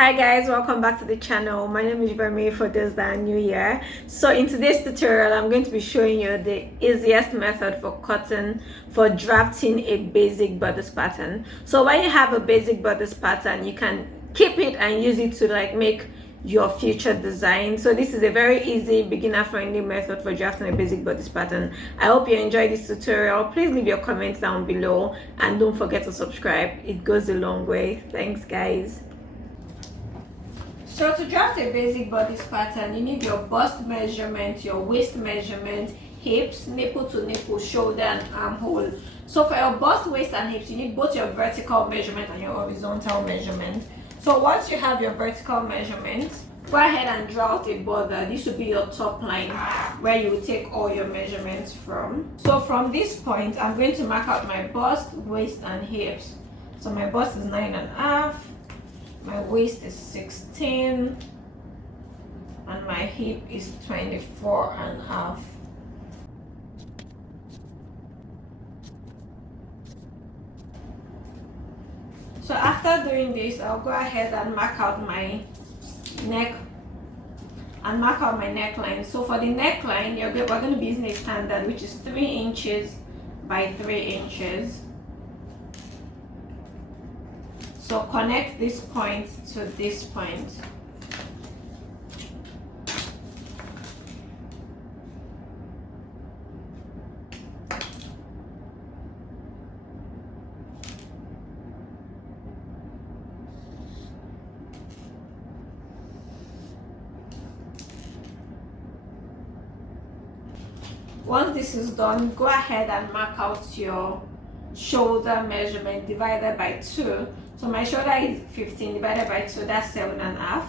Hi guys, welcome back to the channel. My name is Remi for those that are new here. So in today's tutorial, I'm going to be showing you the easiest method for drafting a basic bodice pattern. So when you have a basic bodice pattern, you can keep it and use it to make your future design. So this is a very easy beginner friendly method for drafting a basic bodice pattern. I hope you enjoyed this tutorial. Please leave your comments down below and don't forget to subscribe. It goes a long way. Thanks guys. So to draft a basic bodice pattern, you need your bust measurement, your waist measurement, hips, nipple to nipple, shoulder and armhole. So for your bust, waist and hips, you need both your vertical measurement and your horizontal measurement. So once you have your vertical measurement, go ahead and draw out a border. This will be your top line where you will take all your measurements from. So from this point, I'm going to mark out my bust, waist and hips. So my bust is 9.5. My waist is 16 and my hip is 24.5. So after doing this, I'll go ahead and mark out my neck and mark out my neckline. So for the neckline, we're going to be using a standard which is 3 inches by 3 inches. So connect this point to this point. Once this is done, go ahead and mark out your shoulder measurement divided by 2. So my shoulder is 15 divided by 2, that's 7.5.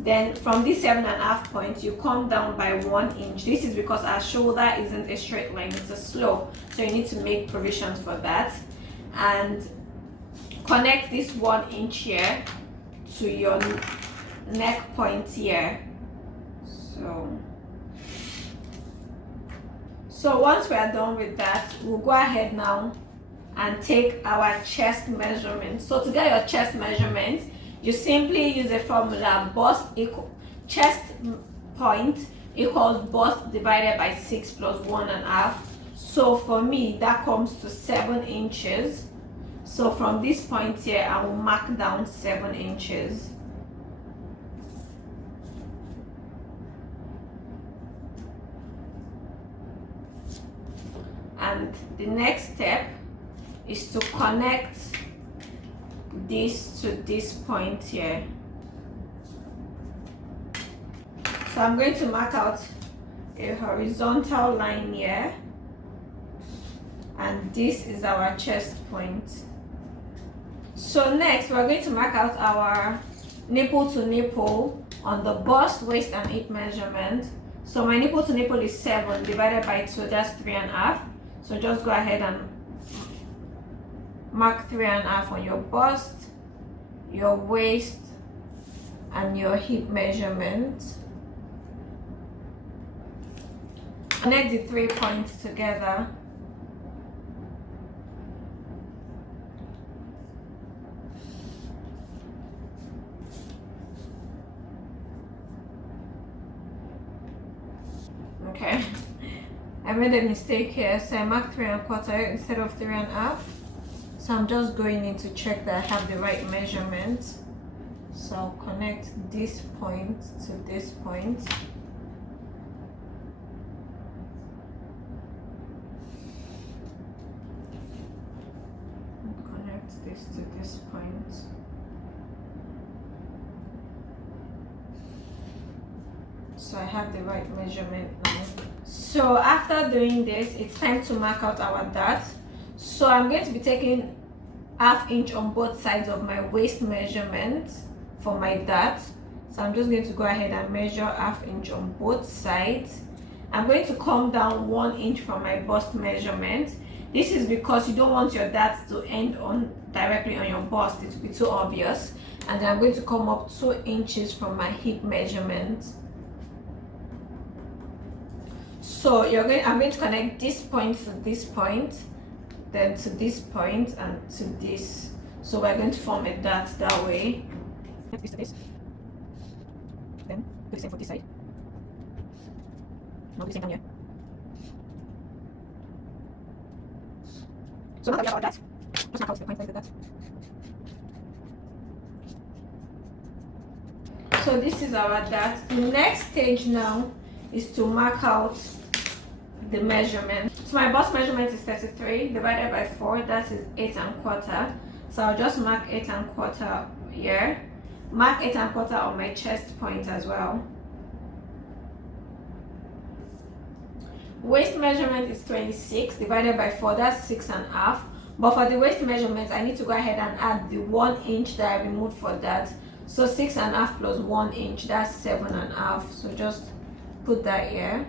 Then from this 7.5 point, you come down by 1 inch. This is because our shoulder isn't a straight line, it's a slope. So you need to make provisions for that. And connect this 1 inch here to your neck point here. So once we are done with that, we'll go ahead now and take our chest measurement. So to get your chest measurement, you simply use a formula: bust equal chest point equals bust divided by 6 plus 1.5. So for me, that comes to 7 inches. So from this point here, I will mark down 7 inches. And the next step is to connect this to this point here. So I'm going to mark out a horizontal line here, and this is our chest point. So next we're going to mark out our nipple to nipple on the bust, waist and hip measurement. So my nipple to nipple is 7 divided by 2, that's 3.5. So just go ahead and mark 3.5 on your bust, your waist and your hip measurement. Connect the 3 points together. Okay, I made a mistake here, so I marked 3.25 instead of 3.5. So I'm just going in to check that I have the right measurement. So I'll connect this point to this point. And connect this to this point. So I have the right measurement now. So after doing this, it's time to mark out our dart. So I'm going to be taking 1/2 inch on both sides of my waist measurement for my dart. So I'm just going to go ahead and measure 1/2 inch on both sides. I'm going to come down 1 inch from my bust measurement. This is because you don't want your dart to end directly on your bust. It will be too obvious. And then I'm going to come up 2 inches from my hip measurement. So I'm going to connect this point to this point, then to this point and to this. So we're going to form a dart that way. connect this to this. Then do the same for this side. Now do the same down here. So now that we have our that, just mark out the point like that. So this is our dart. The next stage now is to mark out the measurement. So my bust measurement is 33 divided by 4, that is 8 1/4. So I'll just mark 8 1/4 here. Mark 8 1/4 on my chest point as well. Waist measurement is 26 divided by 4, that's 6 1/2. But for the waist measurement, I need to go ahead and add the 1 inch that I removed for that. So 6 1/2 plus 1 inch, that's 7 1/2. So just put that here.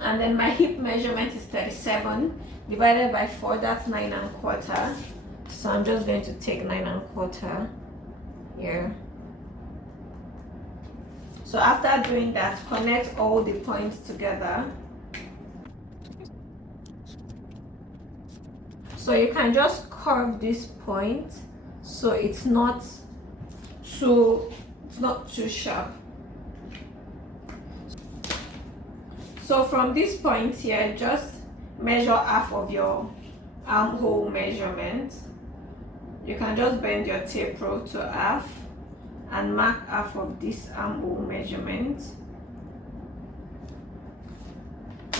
And then my hip measurement is 37 divided by 4, that's 9 1/4. So I'm just going to take 9 1/4 here. So after doing that, connect all the points together. So you can just curve this point so it's not too sharp. So from this point here, just measure half of your armhole measurement. You can just bend your tape rule to half and mark half of this armhole measurement.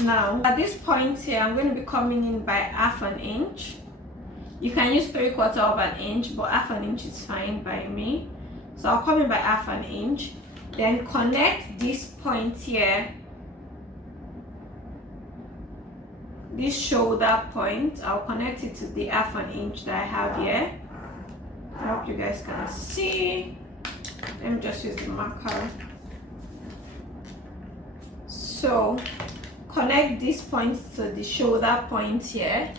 Now at this point here, I'm going to be coming in by 1/2 inch. You can use 3/4 of an inch, but 1/2 inch is fine by me. So I'll come in by 1/2 inch, then connect this point here, this shoulder point. I'll connect it to the 1/2 inch that I have here. I hope you guys can see. Let me just use the marker. So connect this point to the shoulder point here,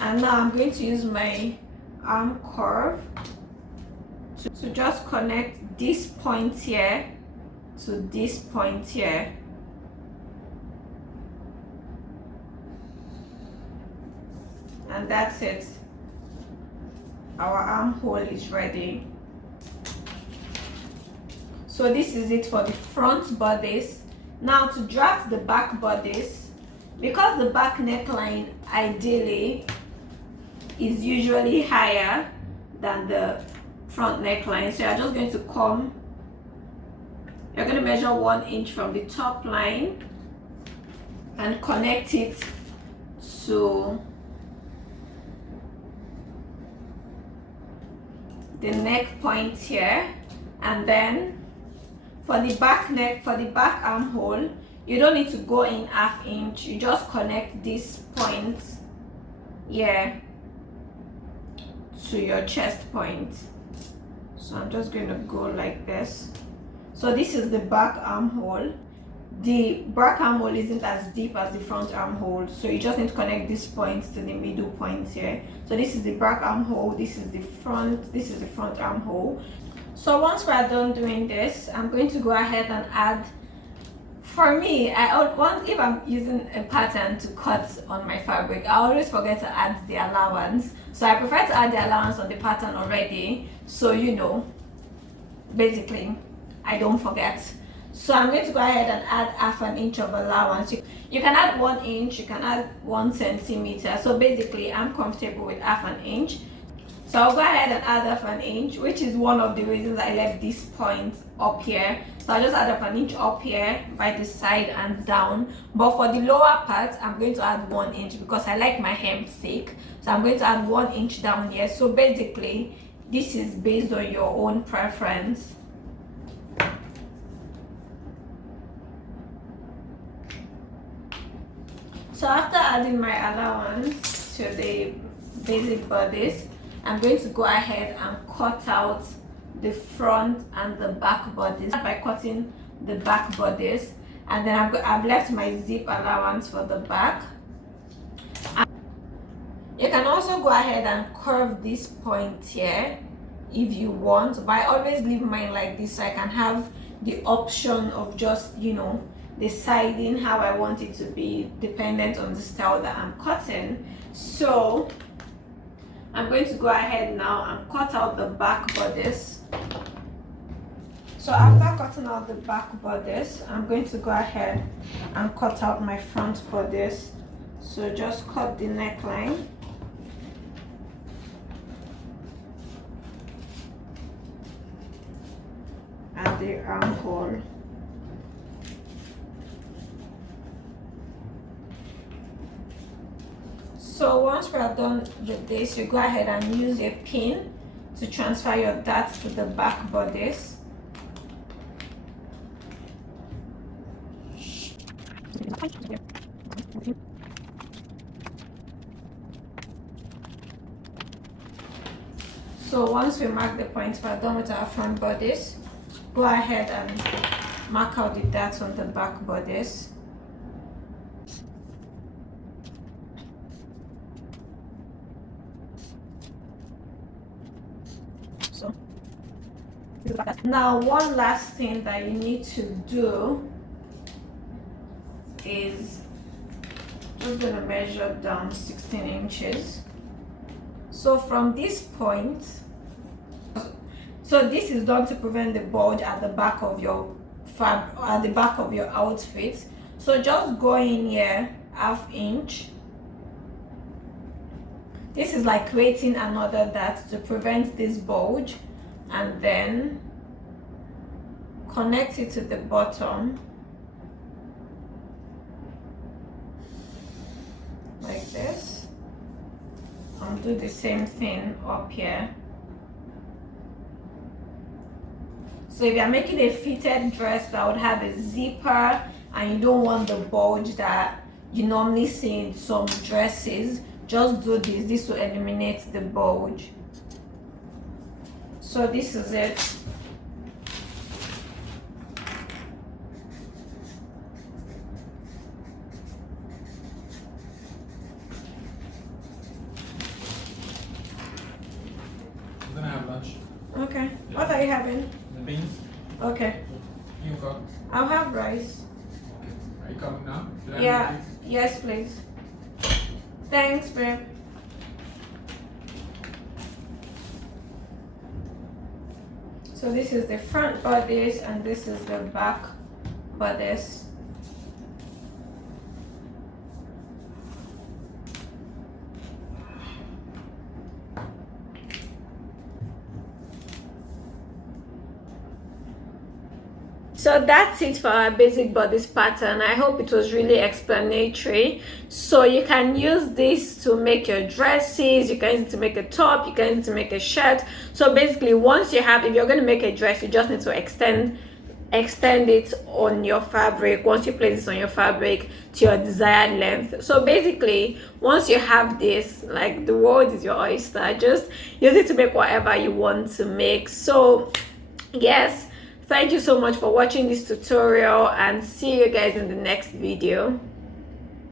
and now I'm going to use my arm curve to just connect this point here to this point here. And that's it. Our armhole is ready. So this is it for the front bodice. Now to draft the back bodice, because the back neckline ideally is usually higher than the front neckline, so you're just going to come, you're going to measure 1 inch from the top line and connect it to the neck point here. And then for the back neck, for the back armhole, you don't need to go in 1/2 inch, you just connect this point here to your chest point. So I'm just going to go like this. So this is the back armhole. The back armhole isn't as deep as the front armhole, so you just need to connect this point to the middle point here. So this is the back armhole, this is the front armhole. So once we're done doing this, I'm going to go ahead and add, for me, if I'm using a pattern to cut on my fabric, I always forget to add the allowance. So I prefer to add the allowance on the pattern already, so you know, basically I don't forget. So I'm going to go ahead and add 1/2 inch of allowance. You can add 1 inch, you can add 1 centimeter. So basically I'm comfortable with 1/2 inch. So I'll go ahead and add 1/2 inch, which is one of the reasons I left this point up here. So I'll just add 1/2 inch up here by the side and down. But for the lower part, I'm going to add 1 inch because I like my hem thick. So I'm going to add 1 inch down here. So basically, this is based on your own preference. So after adding my allowance to the basic bodice, I'm going to go ahead and cut out the front and the back bodice by cutting the back bodice, and then I've left my zip allowance for the back. You can also go ahead and curve this point here if you want, but I always leave mine like this so I can have the option of just, you know, deciding how I want it to be dependent on the style that I'm cutting. So I'm going to go ahead now and cut out the back bodice. So after cutting out the back bodice, I'm going to go ahead and cut out my front bodice. So just cut the neckline. And the armhole. So once we are done with this, you go ahead and use a pin to transfer your darts to the back bodice. So once we mark the points, we're done with our front bodice. Go ahead and mark out the darts on the back bodice. So now one last thing that you need to do is just going to measure down 16 inches. So from this point, so this is done to prevent the bulge at the back of your outfit. So just go in here 1/2 inch. This is like creating another dart to prevent this bulge, and then connect it to the bottom like this, and do the same thing up here. So if you're making a fitted dress that would have a zipper and you don't want the bulge that you normally see in some dresses, just do this. This will eliminate the bulge. So this is it. I'm gonna have lunch. Okay. What are you having? Beans. Okay. You go. I'll have rice. Okay. Are you coming now? Yeah. Yes, please. Thanks, babe. So this is the front bodice and this is the back bodice. So that's it for our basic bodice pattern. I hope it was really explanatory. So you can use this to make your dresses, you can use it to make a top, you can use it to make a shirt. So basically, once you have, if you're going to make a dress, you just need to extend it on your fabric. Once you place this on your fabric to your desired length. So basically, once you have this, like, the world is your oyster. Just use it to make whatever you want to make. So yes, thank you so much for watching this tutorial, and see you guys in the next video.